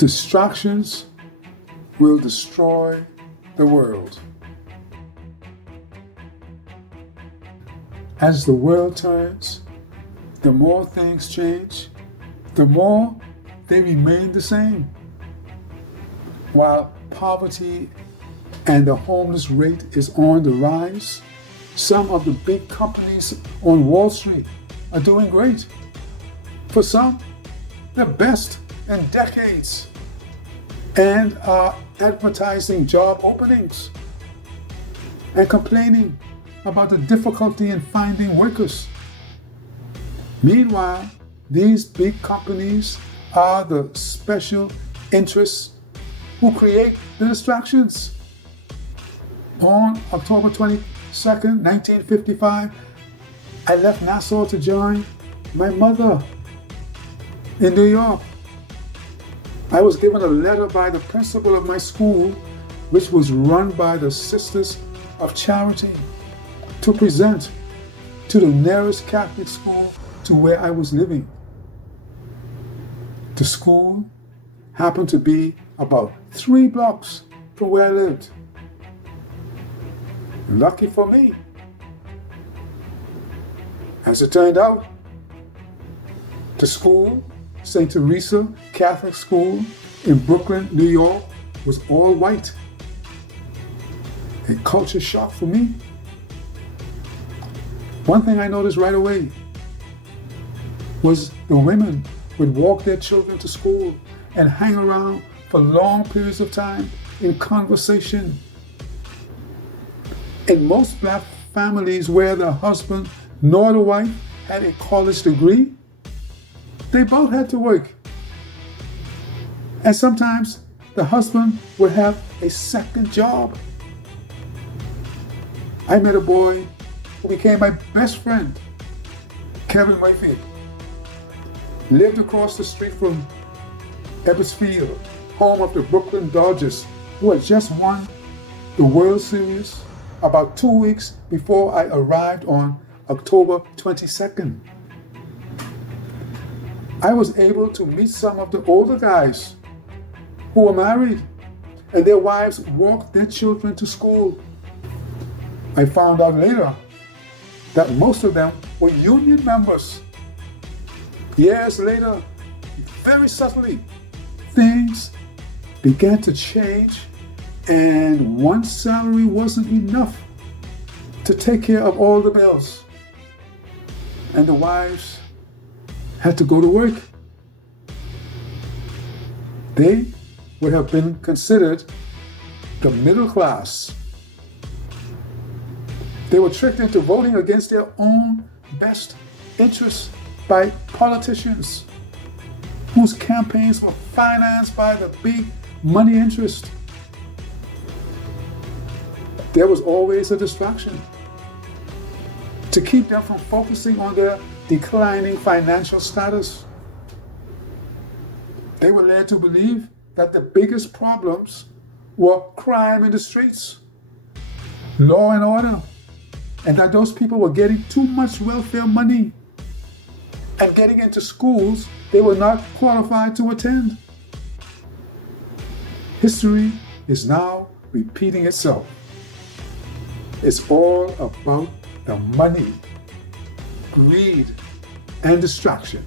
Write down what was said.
Distractions will destroy the world. As the world turns, the more things change, the more they remain the same. While poverty and the homeless rate is on the rise, some of the big companies on Wall Street are doing great. For some, the best in decades, and are advertising job openings and complaining about the difficulty in finding workers. Meanwhile, these big companies are the special interests who create the distractions. On October 22nd, 1955, I left Nassau to join my mother in New York. I was given a letter by the principal of my school, which was run by the Sisters of Charity, to present to the nearest Catholic school to where I was living. The school happened to be about 3 blocks from where I lived. Lucky for me. As it turned out, the school, St. Teresa Catholic School in Brooklyn, New York, was all white. A culture shock for me. One thing I noticed right away was the women would walk their children to school and hang around for long periods of time in conversation. In most black families where the husband nor the wife had a college degree, they both had to work. And sometimes the husband would have a second job. I met a boy who became my best friend, Kevin Murphy. Lived across the street from Ebbets Field, home of the Brooklyn Dodgers, who had just won the World Series about 2 weeks before I arrived on October 22nd. I was able to meet some of the older guys who were married and their wives walked their children to school. I found out later that most of them were union members. Years later, very subtly, things began to change, and one salary wasn't enough to take care of all the bills. And the wives had to go to work. They would have been considered the middle class. They were tricked into voting against their own best interests by politicians whose campaigns were financed by the big money interest. There was always a distraction to keep them from focusing on their declining financial status. They were led to believe that the biggest problems were crime in the streets, law and order, and that those people were getting too much welfare money and getting into schools they were not qualified to attend. History is now repeating itself. It's all about the money, greed, and distraction.